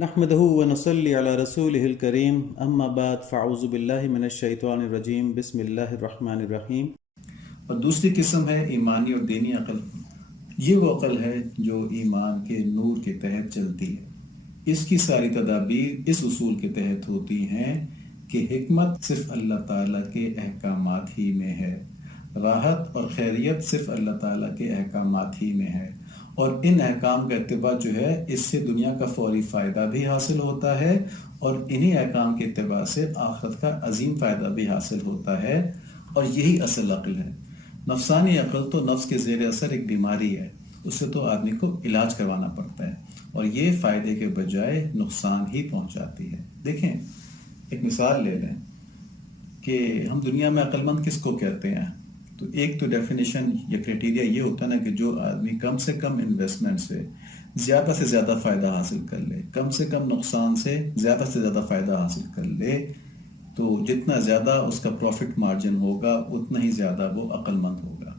نحمده ونصلي على رسوله الكريم اما بعد فاعوذ باللہ من الشیطان الرجیم بسم اللہ الرحمن الرحیم۔ اور دوسری قسم ہے ایمانی اور دینی عقل۔ یہ وہ عقل ہے جو ایمان کے نور کے تحت چلتی ہے۔ اس کی ساری تدابیر اس اصول کے تحت ہوتی ہیں کہ حکمت صرف اللہ تعالیٰ کے احکامات ہی میں ہے، راحت اور خیریت صرف اللہ تعالیٰ کے احکامات ہی میں ہے، اور ان احکام کا اتباع جو ہے اس سے دنیا کا فوری فائدہ بھی حاصل ہوتا ہے، اور انہی احکام کے اتباع سے آخرت کا عظیم فائدہ بھی حاصل ہوتا ہے، اور یہی اصل عقل ہے۔ نفسانی عقل تو نفس کے زیر اثر ایک بیماری ہے، اس سے تو آدمی کو علاج کروانا پڑتا ہے، اور یہ فائدے کے بجائے نقصان ہی پہنچاتی ہے۔ دیکھیں، ایک مثال لے لیں کہ ہم دنیا میں عقل مند کس کو کہتے ہیں؟ تو ایک تو ڈیفینیشن یا کرائٹیریا یہ ہوتا ہے نا کہ جو آدمی کم سے کم انویسٹمنٹ سے زیادہ فائدہ حاصل کر لے، کم سے کم نقصان سے زیادہ فائدہ حاصل کر لے، تو جتنا زیادہ اس کا پروفٹ مارجن ہوگا اتنا ہی زیادہ وہ عقل مند ہوگا۔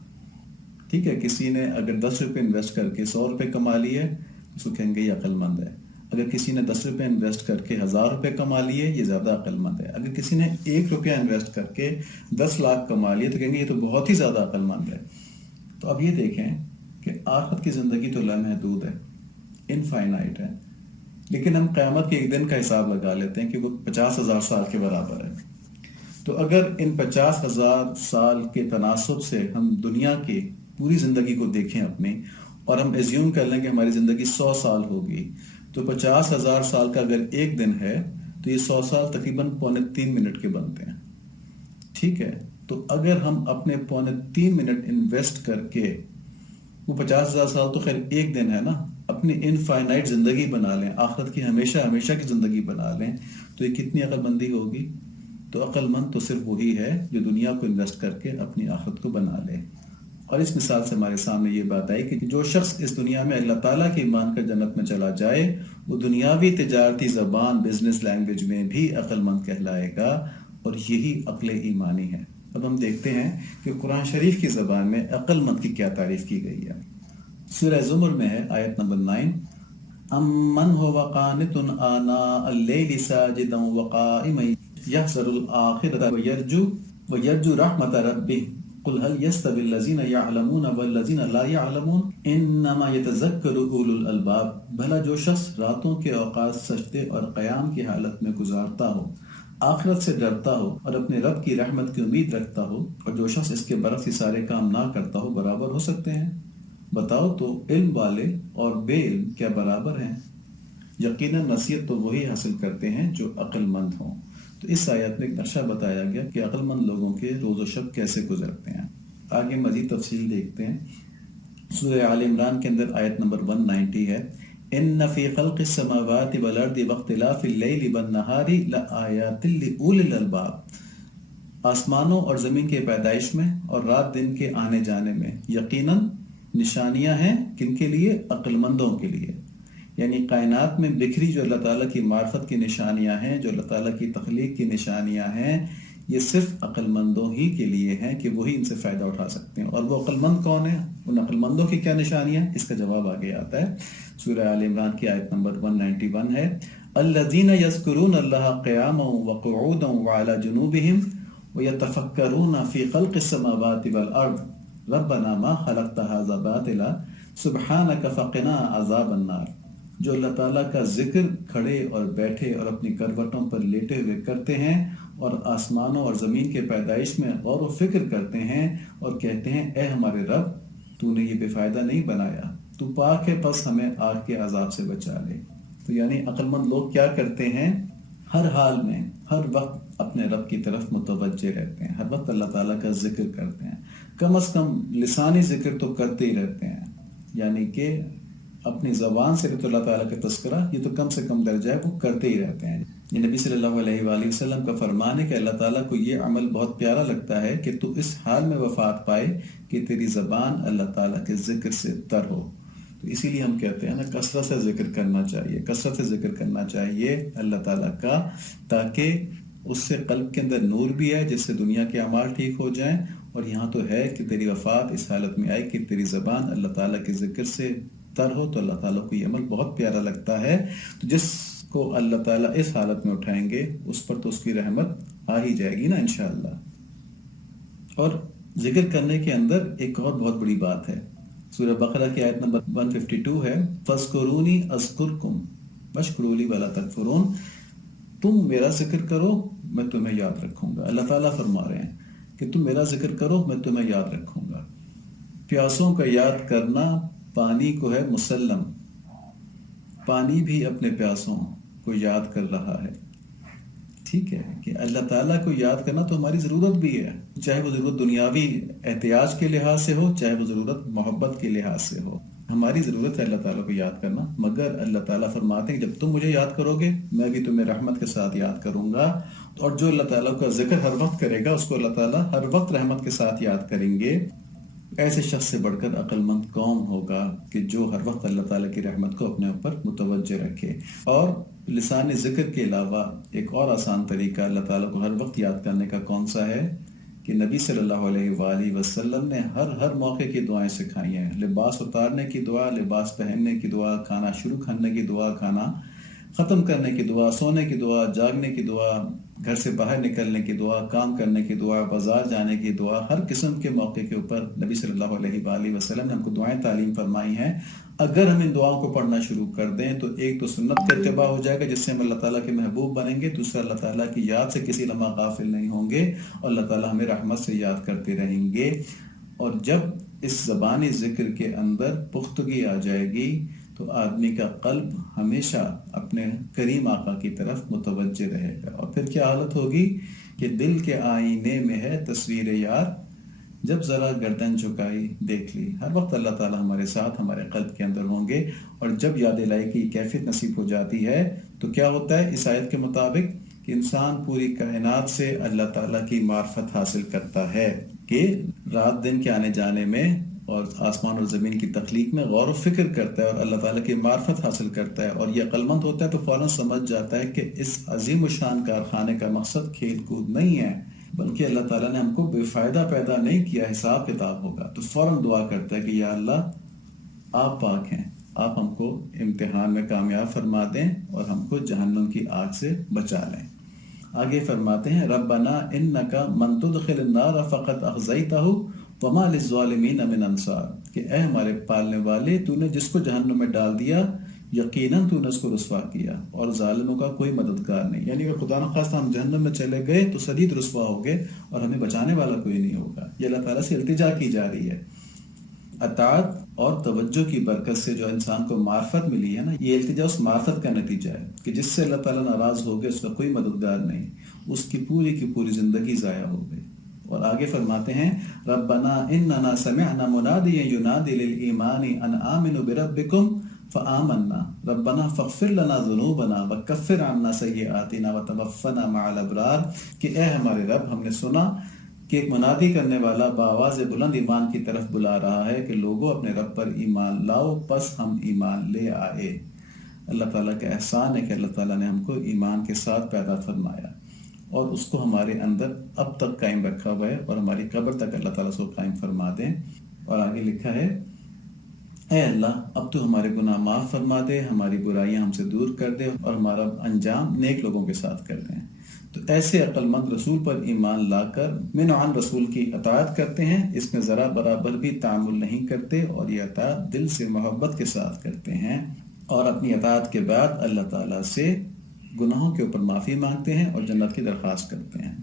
ٹھیک ہے، کسی نے اگر 10 روپے انویسٹ کر کے 100 روپے کما لیے، اس کو کہیں گے یہ عقل مند ہے۔ اگر کسی نے 10 روپے انویسٹ کر کے 1000 روپے کما لیے، یہ زیادہ عقل مند ہے۔ اگر کسی نے 1 روپیہ انویسٹ کر کے 10 لاکھ کما لیے تو کہیں گے یہ تو بہت ہی زیادہ عقل مند ہے۔ تو اب یہ دیکھیں کہ آخرت کی زندگی تو لامحدود ہے، انفائنائٹ ہے، لیکن ہم قیامت کے ایک دن کا حساب لگا لیتے ہیں کہ وہ 50,000 سال کے برابر ہے۔ تو اگر ان 50,000 سال کے تناسب سے ہم دنیا کی پوری زندگی کو دیکھیں اپنی، اور ہم ایزیوم کر لیں کہ ہماری زندگی 100 سال ہوگی، تو 50,000 سال کا اگر ایک دن ہے تو یہ 100 سال تقریباً 3.25 منٹ کے بنتے ہیں۔ ٹھیک ہے، تو اگر ہم اپنے 3.25 منٹ انویسٹ کر کے وہ 50,000 سال تو خیر ایک دن ہے نا، اپنی انفائنائٹ زندگی بنا لیں، آخرت کی ہمیشہ کی زندگی بنا لیں، تو یہ کتنی عقل مندی ہوگی؟ تو عقل مند تو صرف وہی ہے جو دنیا کو انویسٹ کر کے اپنی آخرت کو بنا لے۔ اور اس مثال سے ہمارے سامنے یہ بات آئی کہ جو شخص اس دنیا میں اللہ تعالیٰ کی مان کر جنت میں چلا جائے، وہ دنیاوی تجارتی زبان بزنس لینگویج میں بھی عقل مند کہلائے گا، اور یہی عقل ایمانی ہے۔ اب ہم دیکھتے ہیں کہ قرآن شریف کی زبان میں عقل مند کی کیا تعریف کی گئی ہے۔ سورہ زمر میں ہے آیت نمبر 9، امن هو قانت آناء اللیل ساجدا وقائما یحذر الآخرة ویرجو رحمت ربہ قل هل يستوي الذين يعلمون والذين لا يعلمون انما يتذكر اولو الالباب۔ بھلا جو شخص راتوں کے اوقات سجدے اور قیام کی حالت میں گزارتا ہو، آخرت سے ڈرتا ہو اور اپنے رب کی رحمت کی امید رکھتا ہو، اور جو شخص اس کے برعکس یہ سارے کام نہ کرتا ہو، برابر ہو سکتے ہیں؟ بتاؤ تو علم والے اور بے علم کیا برابر ہیں؟ یقیناً نصیحت تو وہی حاصل کرتے ہیں جو عقل مند ہوں۔ تو اس آیت میں ایک نقشہ بتایا گیا کہ عقل مند لوگوں کے روز و شب کیسے گزرتے ہیں۔ آگے مزید تفصیل دیکھتے ہیں۔ سورہ آل عمران کے اندر آیت نمبر 190 ہے، ان فی خلق السماوات والارض واختلاف اللیل والنہار لآیات لأولی الالباب۔ آسمانوں اور زمین کے پیدائش میں اور رات دن کے آنے جانے میں یقیناً نشانیاں ہیں، کن کے لیے؟ عقل مندوں کے لیے۔ یعنی کائنات میں بکھری جو اللہ تعالیٰ کی معرفت کی نشانیاں ہیں، جو اللہ تعالیٰ کی تخلیق کی نشانیاں ہیں، یہ صرف عقل مندوں ہی کے لیے ہیں کہ وہی ان سے فائدہ اٹھا سکتے ہیں۔ اور وہ عقل مند کون ہیں؟ ان عقل مندوں کی کیا نشانیاں ہیں؟ اس کا جواب آگے آتا ہے۔ سورہ آل عمران کی آیت نمبر 191 ہے، الذین یذکرون اللہ قیاما وقعودا وعلی جنوبہم ویتفکرون فی خلق السماوات والارض ربنا ما خلقت ھذا باطلا سبحانک فقنا عذاب النار۔ جو اللہ تعالیٰ کا ذکر کھڑے اور بیٹھے اور اپنی کروٹوں پر لیٹے ہوئے کرتے ہیں، اور آسمانوں اور زمین کے پیدائش میں غور و فکر کرتے ہیں، اور کہتے ہیں اے ہمارے رب، تو نے یہ بے فائدہ نہیں بنایا، تو پاک ہے، پس ہمیں آگ کے عذاب سے بچا لے۔ تو یعنی عقل مند لوگ کیا کرتے ہیں؟ ہر حال میں، ہر وقت اپنے رب کی طرف متوجہ رہتے ہیں، ہر وقت اللہ تعالیٰ کا ذکر کرتے ہیں، کم از کم لسانی ذکر تو کرتے ہی رہتے ہیں، یعنی کہ اپنی زبان سے تو اللہ تعالیٰ کا تذکرہ یہ تو کم سے کم درجہ ہے، وہ کرتے ہی رہتے ہیں۔ یہ نبی صلی اللہ علیہ وآلہ وسلم کا فرمان ہے کہ اللہ تعالیٰ کو یہ عمل بہت پیارا لگتا ہے کہ تو اس حال میں وفات پائے کہ تیری زبان اللہ تعالیٰ کے ذکر سے تر ہو۔ تو اسی لیے ہم کہتے ہیں نا، کثرت سے ذکر کرنا چاہیے، کثرت سے ذکر کرنا چاہیے اللہ تعالیٰ کا، تاکہ اس سے قلب کے اندر نور بھی ہے، جس سے دنیا کے اعمال ٹھیک ہو جائیں، اور یہاں تو ہے کہ تیری وفات اس حالت میں آئی کہ تیری زبان اللہ تعالیٰ کے ذکر سے تر ہو، تو اللہ تعالیٰ کو یہ عمل بہت پیارا لگتا ہے۔ تو جس کو اللہ تعالیٰ اس حالت میں اٹھائیں گے اس پر تو اس کی رحمت آ ہی جائے گی نا انشاءاللہ۔ اور ذکر کرنے کے اندر ایک اور بہت بڑی بات ہے، سورہ بقرہ کی آیت نمبر 152 ہے، فَاذْكُرُونِي أَذْكُرْكُمْ وَاشْكُرُوا لِي وَلَا تَكْفُرُونَ، تم میرا ذکر کرو میں تمہیں یاد رکھوں گا۔ اللہ تعالیٰ فرما رہے ہیں کہ تم میرا ذکر کرو میں تمہیں یاد رکھوں گا۔ پیاسوں کا یاد کرنا پانی کو ہے مسلم، پانی بھی اپنے پیاسوں کو یاد کر رہا ہے، ٹھیک ہے، کہ اللہ تعالیٰ کو یاد کرنا تو ہماری ضرورت بھی ہے، چاہے وہ ضرورت دنیاوی احتیاج کے لحاظ سے ہو، چاہے وہ ضرورت محبت کے لحاظ سے ہو، ہماری ضرورت ہے اللہ تعالیٰ کو یاد کرنا۔ مگر اللہ تعالیٰ فرماتے ہیں کہ جب تم مجھے یاد کرو گے میں بھی تمہیں رحمت کے ساتھ یاد کروں گا، اور جو اللہ تعالیٰ کا ذکر ہر وقت کرے گا اس کو اللہ تعالیٰ ہر وقت رحمت کے ساتھ یاد کریں گے۔ ایسے شخص سے بڑھ کر عقل مند کون ہوگا کہ جو ہر وقت اللہ تعالیٰ کی رحمت کو اپنے اوپر متوجہ رکھے۔ اور لسان ذکر کے علاوہ ایک اور آسان طریقہ اللہ تعالیٰ کو ہر وقت یاد کرنے کا کون سا ہے کہ نبی صلی اللہ علیہ وآلہ وسلم نے ہر موقع کی دعائیں سکھائی ہیں، لباس اتارنے کی دعا، لباس پہننے کی دعا، کھانا شروع کرنے کی دعا، کھانا ختم کرنے کی دعا، سونے کی دعا، جاگنے کی دعا، گھر سے باہر نکلنے کی دعا، کام کرنے کی دعا، بازار جانے کی دعا، ہر قسم کے موقع کے اوپر نبی صلی اللہ علیہ وآلہ وسلم نے ہم کو دعائیں تعلیم فرمائی ہیں۔ اگر ہم ان دعاؤں کو پڑھنا شروع کر دیں تو ایک تو سنت کا اتباع ہو جائے گا جس سے ہم اللہ تعالیٰ کے محبوب بنیں گے، دوسرا اللہ تعالیٰ کی یاد سے کسی لمحہ غافل نہیں ہوں گے، اور اللہ تعالیٰ ہمیں رحمت سے یاد کرتے رہیں گے۔ اور جب اس زبانی ذکر کے اندر پختگی آ جائے گی تو آدمی کا قلب ہمیشہ اپنے کریم آقا کی طرف متوجہ رہے گا، اور پھر کیا حالت ہوگی کہ دل کے آئینے میں ہے تصویر یار، جب ذرا گردن جھکائی دیکھ لی۔ ہر وقت اللہ تعالیٰ ہمارے ساتھ ہمارے قلب کے اندر ہوں گے، اور جب یاد الہی کی کیفیت نصیب ہو جاتی ہے تو کیا ہوتا ہے اس آیت کے مطابق کہ انسان پوری کائنات سے اللہ تعالیٰ کی معرفت حاصل کرتا ہے، کہ رات دن کے آنے جانے میں اور آسمان اور زمین کی تخلیق میں غور و فکر کرتا ہے اور اللہ تعالیٰ کی معرفت حاصل کرتا ہے، اور یہ عقل مند ہوتا ہے تو فوراً سمجھ جاتا ہے کہ اس عظیم الشان کارخانے کا مقصد کھیل کود نہیں ہے، بلکہ اللہ تعالیٰ نے ہم کو بے فائدہ پیدا نہیں کیا، حساب کتاب ہوگا۔ تو فوراً دعا کرتا ہے کہ یا اللہ آپ پاک ہیں، آپ ہم کو امتحان میں کامیاب فرما دیں اور ہم کو جہنم کی آگ سے بچا لیں۔ آگے فرماتے ہیں ربنا انکا من تدخل النار فقط اخزیتہ وما للظالمین من انصار، کہ اے ہمارے پالنے والے تو نے جس کو جہنم میں ڈال دیا یقیناً تو نے اس کو رسوا کیا اور ظالموں کا کوئی مددگار نہیں، یعنی کہ خدا نخواستہ ہم جہنم میں چلے گئے تو شدید رسوا ہو گئے اور ہمیں بچانے والا کوئی نہیں ہوگا۔ یہ اللہ تعالیٰ سے التجا کی جا رہی ہے۔ اطاعت اور توجہ کی برکت سے جو انسان کو معرفت ملی ہے نا، یہ التجا اس معرفت کا نتیجہ ہے کہ جس سے اللہ تعالیٰ ناراض ہو گئے، اس کا کوئی مددگار نہیں، اس کی پوری زندگی ضائع ہو گئی۔ اور آگے فرماتے ہیں ربنا اننا سمعنا منادیا ینادی للایمان ان آمنوا بربکم فآمنا ربنا فاغفر لنا ذنوبنا وکفر عنا سیئاتنا وتوفنا مع الابرار، کہ اے ہمارے رب ہم نے سنا کہ ایک منادی کرنے والا بآواز بلند ایمان کی طرف بلا رہا ہے کہ لوگوں اپنے رب پر ایمان لاؤ، پس ہم ایمان لے آئے۔ اللہ تعالیٰ کا احسان ہے کہ اللہ تعالیٰ نے ہم کو ایمان کے ساتھ پیدا فرمایا اور اس کو ہمارے اندر اب تک قائم رکھا ہوا ہے، اور ہماری قبر تک اللہ تعالیٰ اس کو قائم فرما دیں۔ اور آگے لکھا ہے اے اللہ اب تو ہمارے گناہ معاف فرما دے، ہماری برائیاں ہم سے دور کر دے اور ہمارا انجام نیک لوگوں کے ساتھ کر دیں۔ تو ایسے عقل مند رسول پر ایمان لا کر من عن رسول کی اطاعت کرتے ہیں، اس میں ذرا برابر بھی تعامل نہیں کرتے، اور یہ اطاعت دل سے محبت کے ساتھ کرتے ہیں، اور اپنی اطاعت کے بعد اللہ تعالیٰ سے گناہوں کے اوپر معافی مانگتے ہیں اور جنت کی درخواست کرتے ہیں۔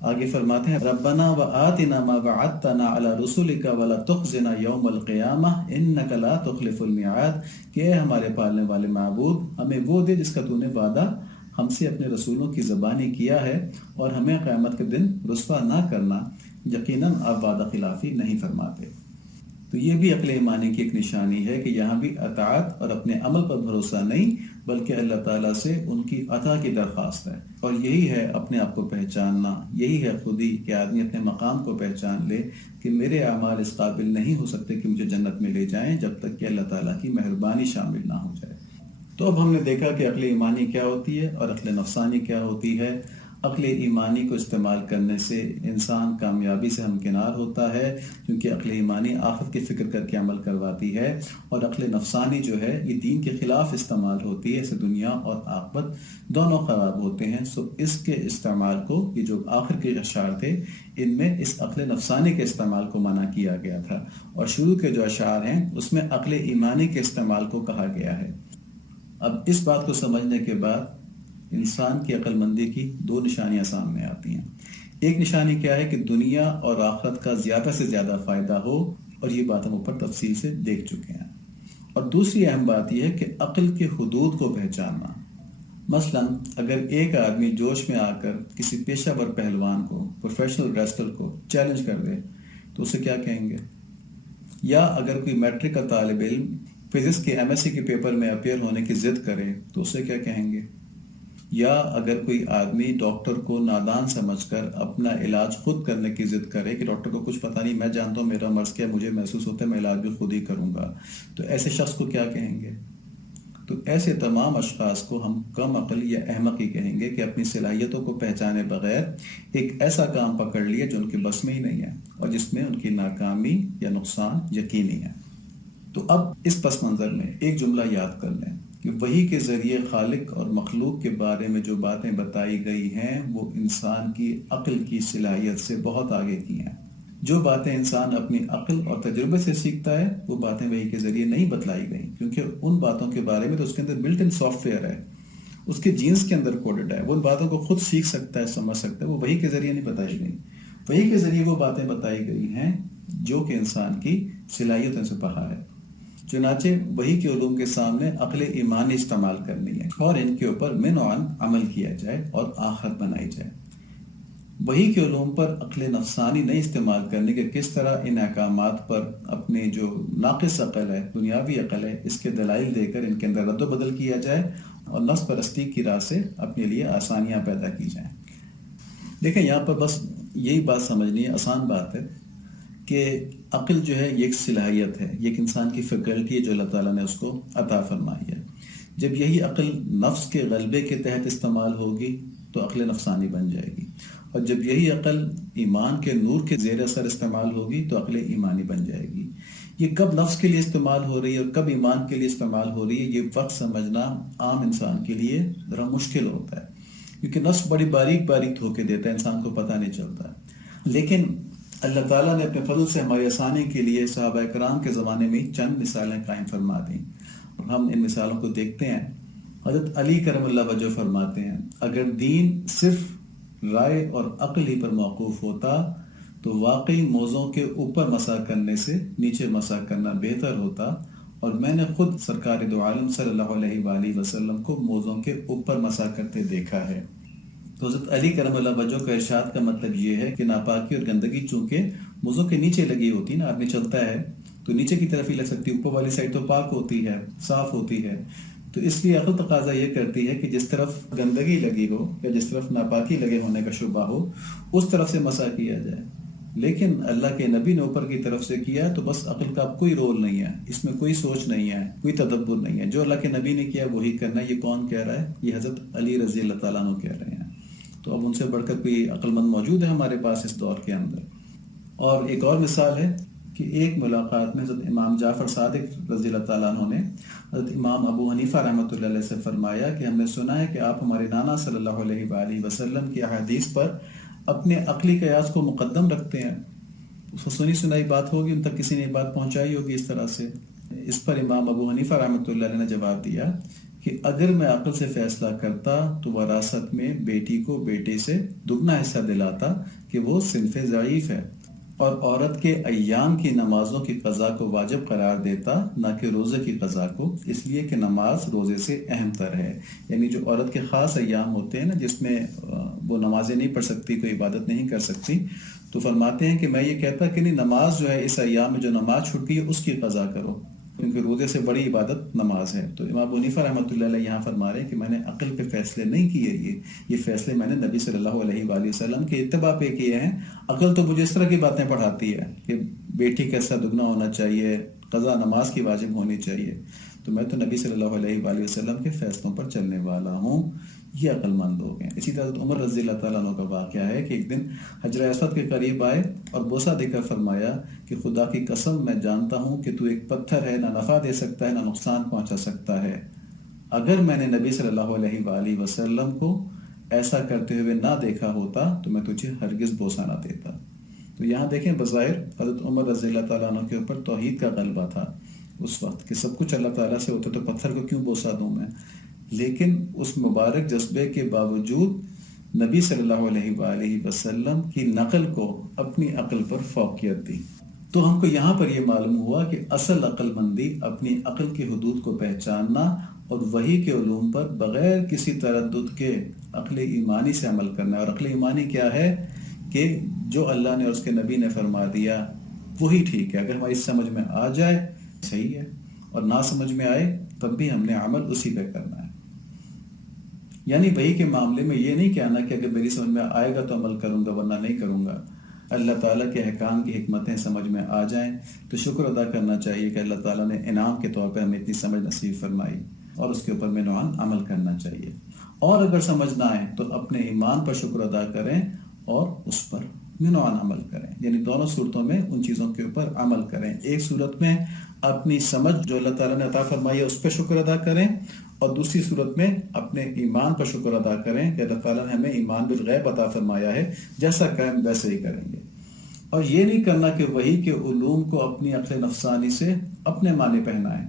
آگے فرماتے ہیں ربنا وآتنا ما وعدتنا على رسلک ولا تخزنا یوم القیامہ انک لا تخلف المیعاد، کہ اے ہمارے پالنے والے معبود ہمیں وہ دے جس کا تو نے وعدہ ہم سے اپنے رسولوں کی زبانی کیا ہے، اور ہمیں قیامت کے دن رسوا نہ کرنا، یقیناً آپ وعدہ خلافی نہیں فرماتے۔ تو یہ بھی عقل ایمانی کی ایک نشانی ہے کہ یہاں بھی اطاعت اور اپنے عمل پر بھروسہ نہیں بلکہ اللہ تعالیٰ سے ان کی عطا کی درخواست ہے، اور یہی ہے اپنے آپ کو پہچاننا، یہی ہے خودی کہ آدمی اپنے مقام کو پہچان لے کہ میرے اعمال اس قابل نہیں ہو سکتے کہ مجھے جنت میں لے جائیں جب تک کہ اللہ تعالیٰ کی مہربانی شامل نہ ہو جائے۔ تو اب ہم نے دیکھا کہ عقل ایمانی کیا ہوتی ہے اور عقل نفسانی کیا ہوتی ہے۔ عقل ایمانی کو استعمال کرنے سے انسان کامیابی سے ہمکنار ہوتا ہے، کیونکہ عقل ایمانی آخرت کی فکر کر کے عمل کرواتی ہے، اور عقل نفسانی جو ہے یہ دین کے خلاف استعمال ہوتی ہے، اس سے دنیا اور آخرت دونوں خراب ہوتے ہیں۔ اس کے استعمال کو، یہ جو آخر کے اشعار تھے ان میں اس عقل نفسانی کے استعمال کو منع کیا گیا تھا، اور شروع کے جو اشعار ہیں اس میں عقل ایمانی کے استعمال کو کہا گیا ہے۔ اب اس بات کو سمجھنے کے بعد انسان کی عقل مندی کی دو نشانیاں سامنے آتی ہیں۔ ایک نشانی کیا ہے کہ دنیا اور آخرت کا زیادہ سے زیادہ فائدہ ہو، اور یہ بات ہم اوپر تفصیل سے دیکھ چکے ہیں۔ اور دوسری اہم بات یہ ہے کہ عقل کے حدود کو پہچاننا۔ مثلا اگر ایک آدمی جوش میں آ کر کسی پیشہ ور پہلوان کو، پروفیشنل ریسلر کو چیلنج کر دے تو اسے کیا کہیں گے؟ یا اگر کوئی میٹرک کا طالب علم فزکس کے ایم ایس سی کے پیپر میں اپیئر ہونے کی ضد کرے تو اسے کیا کہیں گے؟ یا اگر کوئی آدمی ڈاکٹر کو نادان سمجھ کر اپنا علاج خود کرنے کی ضد کرے کہ ڈاکٹر کو کچھ پتہ نہیں، میں جانتا ہوں میرا مرض کیا، مجھے محسوس ہوتا ہے میں علاج بھی خود ہی کروں گا، تو ایسے شخص کو کیا کہیں گے؟ تو ایسے تمام اشخاص کو ہم کم عقل یا احمق ہی کہیں گے کہ اپنی صلاحیتوں کو پہچانے بغیر ایک ایسا کام پکڑ لیا جو ان کے بس میں ہی نہیں ہے، اور جس میں ان کی ناکامی یا نقصان یقینی ہے۔ تو اب اس پس منظر میں ایک جملہ یاد کر لیں کہ وحی کے ذریعے خالق اور مخلوق کے بارے میں جو باتیں بتائی گئی ہیں وہ انسان کی عقل کی صلاحیت سے بہت آگے کی ہیں۔ جو باتیں انسان اپنی عقل اور تجربے سے سیکھتا ہے وہ باتیں وحی کے ذریعے نہیں بتلائی گئی، کیونکہ ان باتوں کے بارے میں تو اس کے اندر بلٹ ان سافٹ ویئر ہے، اس کے جینز کے اندر کوڈڈ ہے، وہ ان باتوں کو خود سیکھ سکتا ہے، سمجھ سکتا ہے، وہ وحی کے ذریعے نہیں بتائی گئی۔ وحی کے ذریعے وہ باتیں بتائی گئی ہیں جو کہ انسان کی صلاحیتوں سے باہر ہے۔ چنانچہ وحی کے علوم کے سامنے عقل ایمانی استعمال کرنی ہے اور ان کے اوپر من و عن عمل کیا جائے اور آخرت بنائی جائے۔ وحی کے علوم پر عقل نفسانی نہیں استعمال کرنے کے کس طرح ان احکامات پر اپنے جو ناقص عقل ہے، دنیاوی عقل ہے، اس کے دلائل دے کر ان کے اندر رد و بدل کیا جائے اور نفس پرستی کی راہ سے اپنے لیے آسانیاں پیدا کی جائیں۔ دیکھیں یہاں پر بس یہی بات سمجھنی ہے، آسان بات ہے کہ عقل جو ہے یہ ایک صلاحیت ہے، یہ ایک انسان کی فیکلٹی ہے جو اللہ تعالیٰ نے اس کو عطا فرمائی ہے۔ جب یہی عقل نفس کے غلبے کے تحت استعمال ہوگی تو عقل نفسانی بن جائے گی، اور جب یہی عقل ایمان کے نور کے زیر اثر استعمال ہوگی تو عقل ایمانی بن جائے گی۔ یہ کب نفس کے لیے استعمال ہو رہی ہے اور کب ایمان کے لیے استعمال ہو رہی ہے، یہ وقت سمجھنا عام انسان کے لیے ذرا مشکل ہوتا ہے، کیونکہ نفس بڑی باریک باریک دھوکے دیتا ہے، انسان کو پتہ نہیں چلتا۔ لیکن اللہ تعالیٰ نے اپنے فضل سے ہماری آسانی کے لیے صحابہ کرام کے زمانے میں چند مثالیں قائم فرما دیں، اور ہم ان مثالوں کو دیکھتے ہیں۔ حضرت علی کرم اللہ وجہ فرماتے ہیں اگر دین صرف رائے اور عقل ہی پر موقوف ہوتا تو واقعی موزوں کے اوپر مسح کرنے سے نیچے مسح کرنا بہتر ہوتا، اور میں نے خود سرکار دو عالم صلی اللہ علیہ وآلہ وسلم کو موزوں کے اوپر مسح کرتے دیکھا ہے۔ تو حضرت علی کرم اللہ وجہ کا ارشاد کا مطلب یہ ہے کہ ناپاکی اور گندگی چونکہ موزوں کے نیچے لگی ہوتی نا، آدمی چلتا ہے تو نیچے کی طرف ہی لگ سکتی، اوپر والی سائڈ تو پاک ہوتی ہے، صاف ہوتی ہے، تو اس لیے عقل تقاضا یہ کرتی ہے کہ جس طرف گندگی لگی ہو یا جس طرف ناپاکی لگے ہونے کا شبہ ہو اس طرف سے مسح کیا جائے۔ لیکن اللہ کے نبی نے اوپر کی طرف سے کیا تو بس عقل کا کوئی رول نہیں ہے، اس میں کوئی سوچ نہیں ہے، کوئی تدبر نہیں ہے، جو اللہ کے نبی نے کیا وہی کرنا ہے۔ یہ کون کہہ رہا ہے؟ یہ حضرت علی رضی اللہ تعالیٰ عنہ کہہ رہے ہیں۔ تو اب ان سے بڑھ کر کوئی عقل مند موجود ہے ہمارے پاس اس دور کے اندر؟ اور ایک اور مثال ہے کہ ایک ملاقات میں حضرت امام جعفر صادق رضی اللہ تعالیٰ عنہ نے حضرت امام ابو حنیفہ رحمۃ اللہ علیہ سے فرمایا کہ ہم نے سنا ہے کہ آپ ہمارے نانا صلی اللہ علیہ وآلہ وسلم کی احادیث پر اپنے عقلی قیاس کو مقدم رکھتے ہیں۔ اس کو سنی سنائی بات ہوگی، ان تک کسی نے بات پہنچائی ہوگی اس طرح سے۔ اس پر امام ابو حنیفہ رحمۃ اللہ علیہ نے جواب دیا کہ اگر میں عقل سے فیصلہ کرتا تو وراثت میں بیٹی کو بیٹے سے دگنا حصہ دلاتا کہ وہ صنف ضعیف ہے، اور عورت کے ایام کی نمازوں کی قضا کو واجب قرار دیتا نہ کہ روزے کی قضا کو، اس لیے کہ نماز روزے سے اہم تر ہے۔ یعنی جو عورت کے خاص ایام ہوتے ہیں نا جس میں وہ نمازیں نہیں پڑھ سکتی، کوئی عبادت نہیں کر سکتی، تو فرماتے ہیں کہ میں یہ کہتا کہ نہیں، نماز جو ہے اس ایام میں جو نماز چھوٹ گئی ہے اس کی قضا کرو، کیونکہ روزے سے بڑی عبادت نماز ہے۔ تو امام ابو حنیفہ رحمۃ اللہ علیہ یہاں فرما رہے ہیں کہ میں نے عقل پہ فیصلے نہیں کیے، یہ فیصلے میں نے نبی صلی اللہ علیہ وآلہ وسلم کے اتباع پہ کیے ہیں۔ عقل تو مجھے اس طرح کی باتیں پڑھاتی ہے کہ بیٹی کا حصہ دگنا ہونا چاہیے، قضا نماز کی واجب ہونی چاہیے، تو میں تو نبی صلی اللہ علیہ وآلہ وسلم کے فیصلوں پر چلنے والا ہوں۔ یہ عقل مند لوگ ہیں۔ اسی طرح عمر رضی اللہ تعالیٰ عنہ کا واقعہ ہے کہ ایک دن حجر اسود کے قریب آئے اور بوسہ دے کر فرمایا کہ خدا کی قسم میں جانتا ہوں کہ تو ایک پتھر ہے، نہ نفع دے سکتا ہے نہ نقصان پہنچا سکتا ہے، اگر میں نے نبی صلی اللہ علیہ وآلہ وسلم کو ایسا کرتے ہوئے نہ دیکھا ہوتا تو میں تجھے ہرگز بوسہ نہ دیتا۔ تو یہاں دیکھیں بظاہر حضرت عمر رضی اللہ تعالیٰ عنہ کے اوپر توحید کا غلبہ تھا اس وقت کہ سب کچھ اللہ تعالیٰ سے ہوتا تو پتھر کو کیوں بوسہ دوں میں، لیکن اس مبارک جذبے کے باوجود نبی صلی اللہ علیہ وآلہ وسلم کی نقل کو اپنی عقل پر فوقیت دی۔ تو ہم کو یہاں پر یہ معلوم ہوا کہ اصل عقل مندی اپنی عقل کی حدود کو پہچاننا اور وحی کے علوم پر بغیر کسی تردد کے عقل ایمانی سے عمل کرنا ہے۔ اور عقل ایمانی کیا ہے کہ جو اللہ نے اور اس کے نبی نے فرما دیا وہی ٹھیک ہے، اگر ہماری سمجھ میں آ جائے صحیح ہے، اور نہ سمجھ میں آئے تب بھی ہم نے عمل اسی پہ کرنا ہے۔ یعنی وحی کے معاملے میں یہ نہیں کہنا کہ اگر میری سمجھ میں آئے گا تو عمل کروں گا ورنہ نہیں کروں گا۔ اللہ تعالیٰ کے احکام کی حکمتیں سمجھ میں آ جائیں تو شکر ادا کرنا چاہیے کہ اللہ تعالیٰ نے انعام کے طور پر ہمیں اتنی سمجھ نصیب فرمائی، اور اس کے اوپر منوعاً عمل کرنا چاہیے۔ اور اگر سمجھ نہ آئے تو اپنے ایمان پر شکر ادا کریں اور اس پر منوعاً عمل کریں، یعنی دونوں صورتوں میں ان چیزوں کے اوپر عمل کریں۔ ایک صورت میں اپنی سمجھ جو اللہ تعالیٰ نے عطا فرمائی ہے اس پہ شکر ادا کریں، اور دوسری صورت میں اپنے ایمان پر شکر ادا کریں کہ اللہ تعالیٰ نے ہمیں ایمان بالغیب عطا فرمایا ہے، جیسا کہیں ویسے ہی کریں گے۔ اور یہ نہیں کرنا کہ وحی کے علوم کو اپنی عقل نفسانی سے اپنے معنی پہنائیں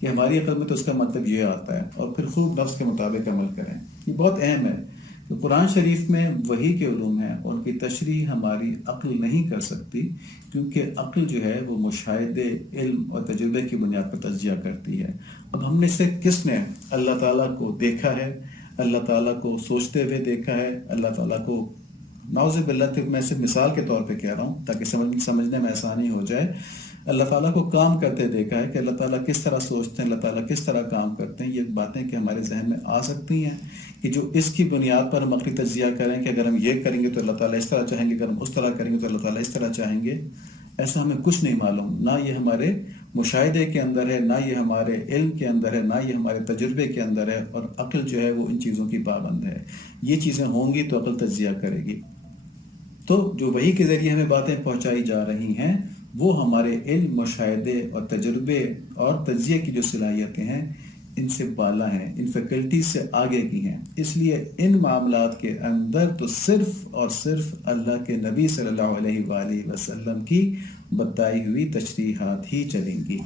کہ ہماری عقل میں تو اس کا مطلب یہ آتا ہے، اور پھر خوب نفس کے مطابق عمل کریں۔ یہ بہت اہم ہے کہ قرآن شریف میں وحی کے علوم ہیں اور ان کی تشریح ہماری عقل نہیں کر سکتی، کیونکہ عقل جو ہے وہ مشاہدے، علم اور تجربے کی بنیاد پر تجزیہ کرتی ہے۔ اب ہم نے سے کس نے اللہ تعالیٰ کو دیکھا ہے، اللہ تعالیٰ کو سوچتے ہوئے دیکھا ہے، اللہ تعالیٰ کو نعوذ باللہ، میں سے مثال کے طور پہ کہہ رہا ہوں تاکہ سمجھنے میں آسانی ہو جائے، اللہ تعالیٰ کو کام کرتے دیکھا ہے کہ اللہ تعالیٰ کس طرح سوچتے ہیں، اللہ تعالیٰ کس طرح کام کرتے ہیں۔ یہ باتیں کہ ہمارے ذہن میں آ سکتی ہیں کہ جو اس کی بنیاد پر ہم عقلی تجزیہ کریں کہ اگر ہم یہ کریں گے تو اللہ تعالیٰ اس طرح چاہیں گے، اگر ہم اس طرح کریں گے تو اللہ تعالیٰ اس طرح چاہیں گے، ایسا ہمیں کچھ نہیں معلوم۔ نہ یہ ہمارے مشاہدے کے اندر ہے، نہ یہ ہمارے علم کے اندر ہے، نہ یہ ہمارے تجربے کے اندر ہے، اور عقل جو ہے وہ ان چیزوں کی پابند ہے۔ یہ چیزیں ہوں گی تو عقل تجزیہ کرے گی۔ تو جو وحی کے ذریعے ہمیں باتیں پہنچائی جا رہی ہیں وہ ہمارے علم، مشاہدے اور تجربے اور تجزیے کی جو صلاحیتیں ہیں ان سے بالا ہیں، ان فیکلٹیز سے آگے کی ہیں۔ اس لیے ان معاملات کے اندر تو صرف اور صرف اللہ کے نبی صلی اللہ علیہ وآلہ وسلم کی بتائی ہوئی تشریحات ہی چلیں گی۔